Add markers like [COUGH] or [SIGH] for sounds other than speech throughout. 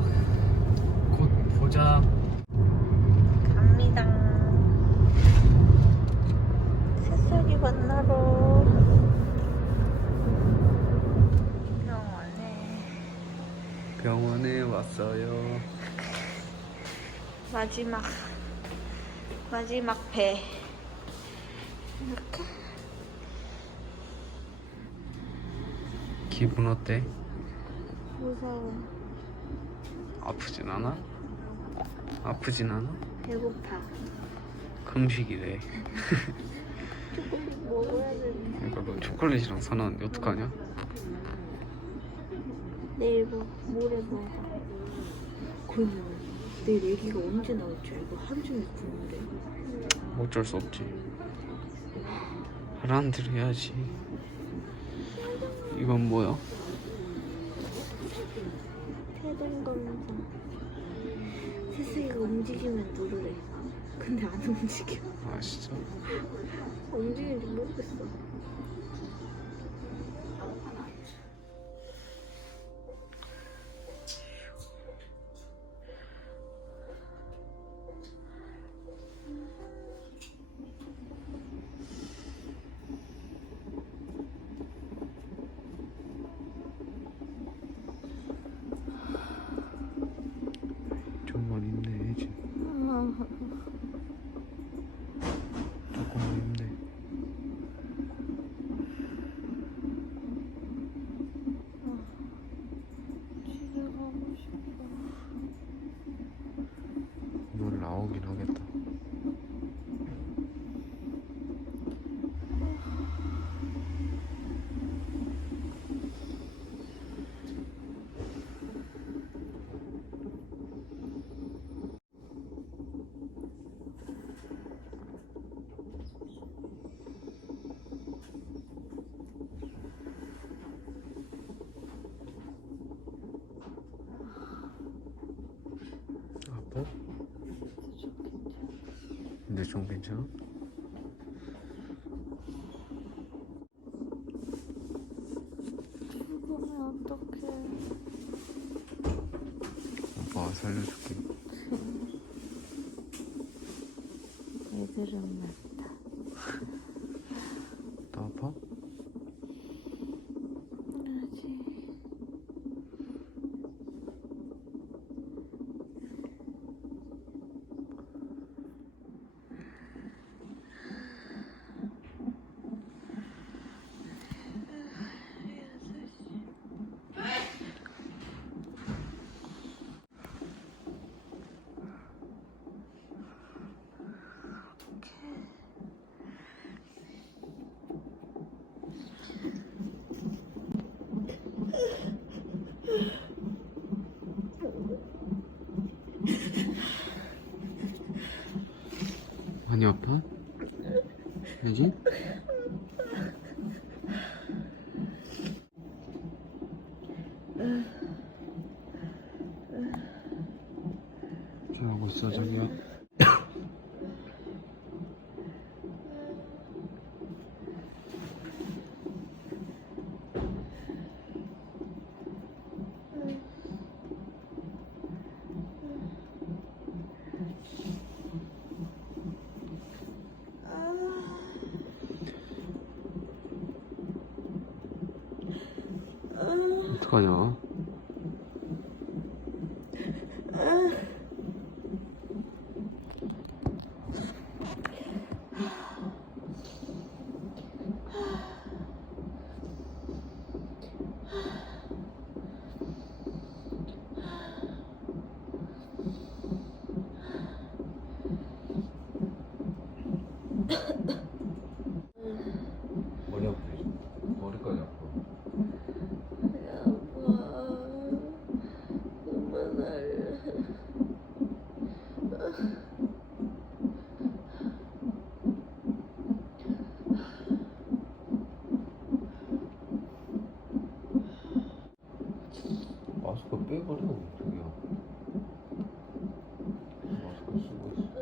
곧 보자. 갑니다. 새싹이 만나러. 병원에. 병원에 왔어요. 마지막 마지막 배. 이렇게. 기분 어때? 무서워 아프진 않아? 아프진 않아? 배고파 금식이래 조금 먹어야 되는데 그러니까 너 초콜릿이랑 사놨는데 어떡하냐? 내일 뭐 모레 먹어 그러면 내일 애기가 언제 나올지 이거 하루 종일 굶는데 어쩔 수 없지 하라는 대로 해야지 이건 뭐야? 태동 검사 세수이가 움직이면 누르래? 근데 안 움직여. 아 진짜? 움직이는지 모르겠어 근데 좀 괜찮아? 죽으면 어떡해 오빠가 살려줄게 애들은 나 아파? 아직 많이 아파? 여기? 잘하고 있어 자기야 어떡하냐 머리 아프지? 머리까지 아파 아파 그만할래 마스크 빼버려 저기야 마스크 쓰고 있어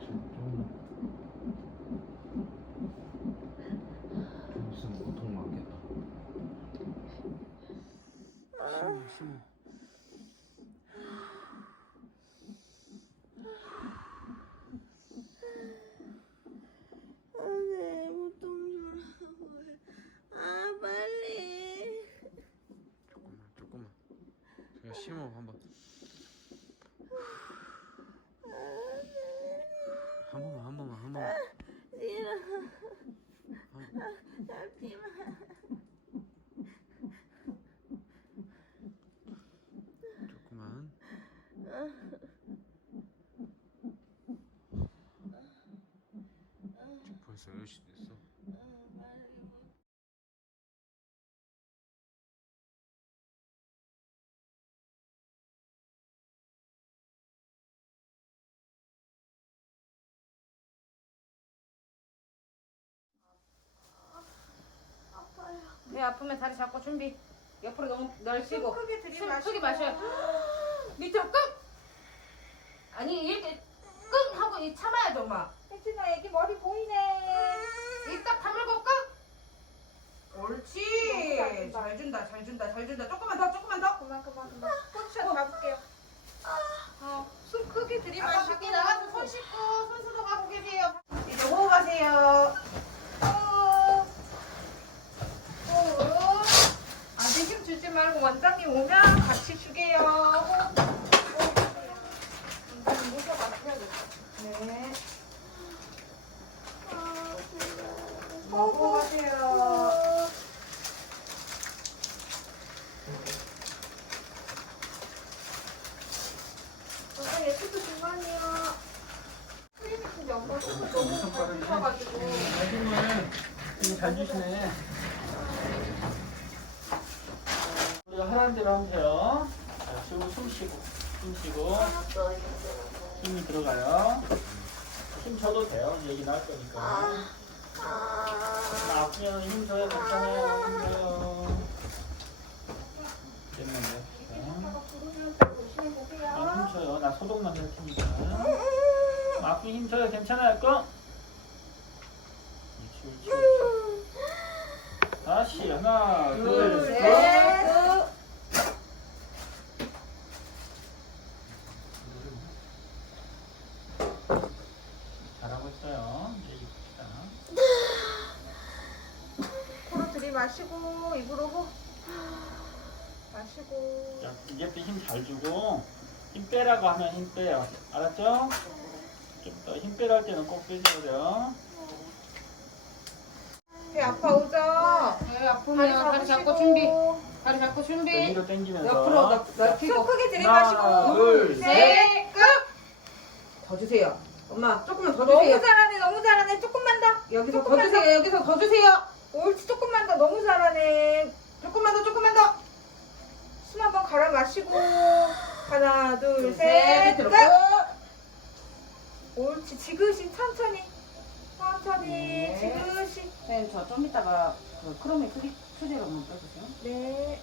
진짜 심어. 안돼 무통수라고 해. 아 빨리. 조금만, 조금만. 제가 심어 한번. 한 번만, 한 번만, 한 번만. 싫어. 한, 잡지 마. 조금만. 지금 벌써 10시 됐어. 배 아프면 다리 잡고 준비. 옆으로 너무 널뛰고. 숨 크게 숨 들이마시고. 크게 마셔요. [GASPS] 밑으로 끙. 아니 이렇게 끙 하고 이 참아야죠 엄마. 혜진아 애기 머리 보이네. 입딱 다물고 끙. 옳지. 잘 준다 잘 준다 잘 준다. 조금만 더 조금만 더. 그만 그만 그만. 포지션 잡을게요. 어. 숨 크게 아까 들이마시고. 밖에 나가서 손 씻고 손 소독하고 계세요. 이제 호흡하세요. 호흡. 호흡. 아직 힘 주지 말고 원장님 오면 같이 주게요. 원장님 모셔가셔야겠다. 네. 아 제발. 호흡하세요. 아까 예쁘도 중간이야. 클리닉인데 엄마 손을 너무 잘 주셔가지고. 아줌마는 잘 주시네. 우리가 하라는 대로 하면 돼요. 자, 지금 숨 쉬고, 숨 쉬고. 힘이 들어가요. 힘 줘도 돼요. 얘기 나올 거니까. 아. 아프면 힘 줘요. 괜찮아요. 힘 줘요. 됐는데. 아, 힘 줘요. 나 소독만 할 테니까. 아프면 힘 줘요. 괜찮아요. 거. 옳지. 다시 하나, 둘, 둘, 셋. 셋. 잘하고 있어요. 이제 이봅시다. 코로 들이마시고 입으로 호흡. 마시고. 자, 이제부터 힘잘 주고 힘 빼라고 하면 힘 빼요. 알았죠? 좀 더 힘 빼라 할 때는 꼭 빼줘야 돼요. 배 아파 오죠? 배 아프면 다리 잡고 준비. 다리 잡고 자, 준비. 당기면서 옆으로 넓- 숨 넓히고. 크게 들이마시고. 하나, 둘, 셋. 셋. 끝. 더 주세요. 엄마 조금만 더 너무 주세요. 잘하네, 너무 잘하네. 조금만 더. 여기서 더 조금만 주세요. 여기서 더 주세요. 옳지, 조금만 더. 너무 잘하네. 조금만 더 조금만 더. 숨 한번 갈아 마시고. 하나, 둘, 둘, 셋. 밑으로 끝. 끝. 옳지, 지그시, 천천히. 천천히, 네. 지그시. 선생님 저 좀 이따가 그 크롬이 크기 초제로 한번 빼주세요. 네.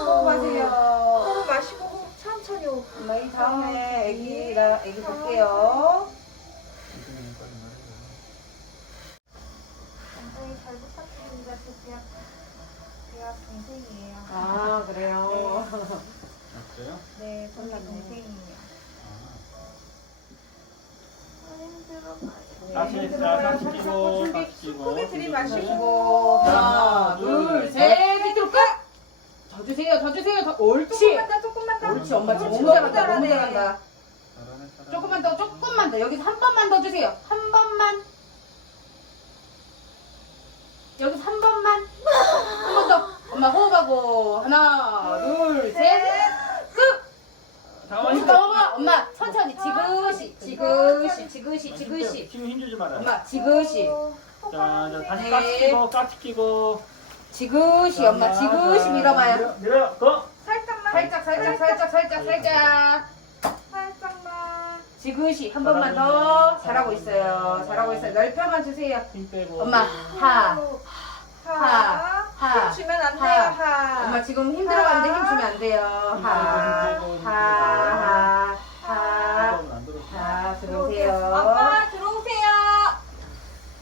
코로 마시고 호흡 천천히 호흡. 이 다음에 애기가 애기 볼게요. 굉장히 잘 부탁드립니다. 제 대학, 대학 동생이에요. 아 그래요. 어때요? 네, 저희 동생이에요. 아 힘들어. 다시, 자, 다시 끼고. 크게 들이마시고. 그리고 하나 둘 셋 밑으로 끝. 더 주세요. 더 주세요. 더 옳지. 조금만 더, 조금만 더. 옳지 엄마 지금 옳지, 너무 너무 잘한다. 너무 잘하네. 잘한다. 잘하네, 잘하네. 조금만 더 조금만 더 여기서 한 번만 더 주세요. 한 번만. 여기서 한 번만. 한 번 더. 엄마 호흡하고 하나 둘 셋. 끝. 잠깐만, 힘 엄마 천천히 지그시 지그시 지그시 지그시. 힘, 힘 주지 말아요. 엄마 지그시 자, 자, 다시 네. 까치 끼고, 까치 끼고. 지그시 엄마 지그시 밀어봐요. 밀어, 밀어, 거. 살짝만. 살짝 살짝 살짝 살짝 살짝. 살짝만. 지그시 한 번만 더 잘하고 있어요. 잘하고 있어요. 넓혀만 주세요. 힘 빼고. 엄마 하. 하. 하. 힘 주면 안 하. 돼요. 하. 엄마 지금 힘들어가는데 힘 주면 안 돼요. 하. 하. 하. 들어오세요. 아빠 들어오세요.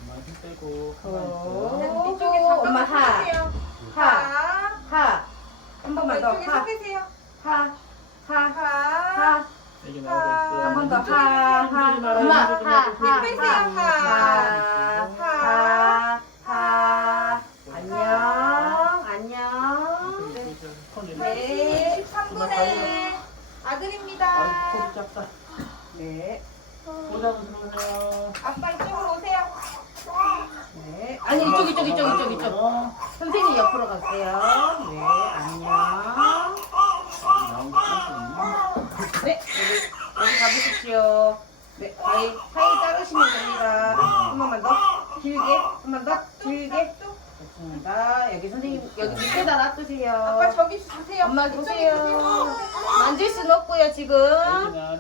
엄마 힘 빼고 가만히 있어요. 오, 이쪽에 엄마 잠깐만 하. 서세요. 하, 하. 하. 한 번만 더 왼쪽에 하, 서세요. 하, 하, 하. 하. 애기 나오고 있어요. 한 번 더 하, 하. 엄마 하, 하, 하, 하, 하, 하. 하. 안녕, 안녕. 손 이렇게. 네, 13분에 아들입니다. 아우, 코 작다. 네. 들어오세요. 아빠 이쪽으로 오세요. 네. 아니, 이쪽, 이쪽, 이쪽, 이쪽, 이쪽. 어, 선생님 옆으로 갈게요. 네, 안녕. 나온 거 있나? 네, 여기, 여기 가보십시오. 네, 가위, 가위 자르시면 됩니다. 한 번만 더. 길게, 한 번 더. 길게. 좋습니다. 여기 선생님, 여기 밑에다 놔두세요. 아빠 저기 주세요. 엄마 이쪽에. 주세요. 만질 순 없고요, 지금.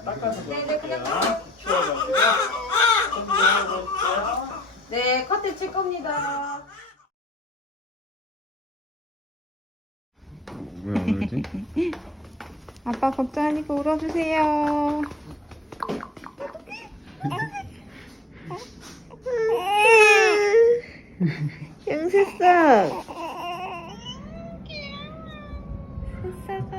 닦아서 네, 그냥 넣을게요. 치워가지고. 좀 열어볼게요. 네, 커튼 칠 겁니다. 왜 안 울지? 아빠 걱정하니까 울어주세요. [LAUGHS] 영새싹. 새싹아.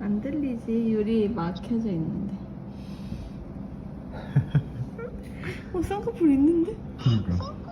안 들리지? 유리 막혀져 있는데. [LAUGHS] 어, 쌍꺼풀 있는데? 그러니까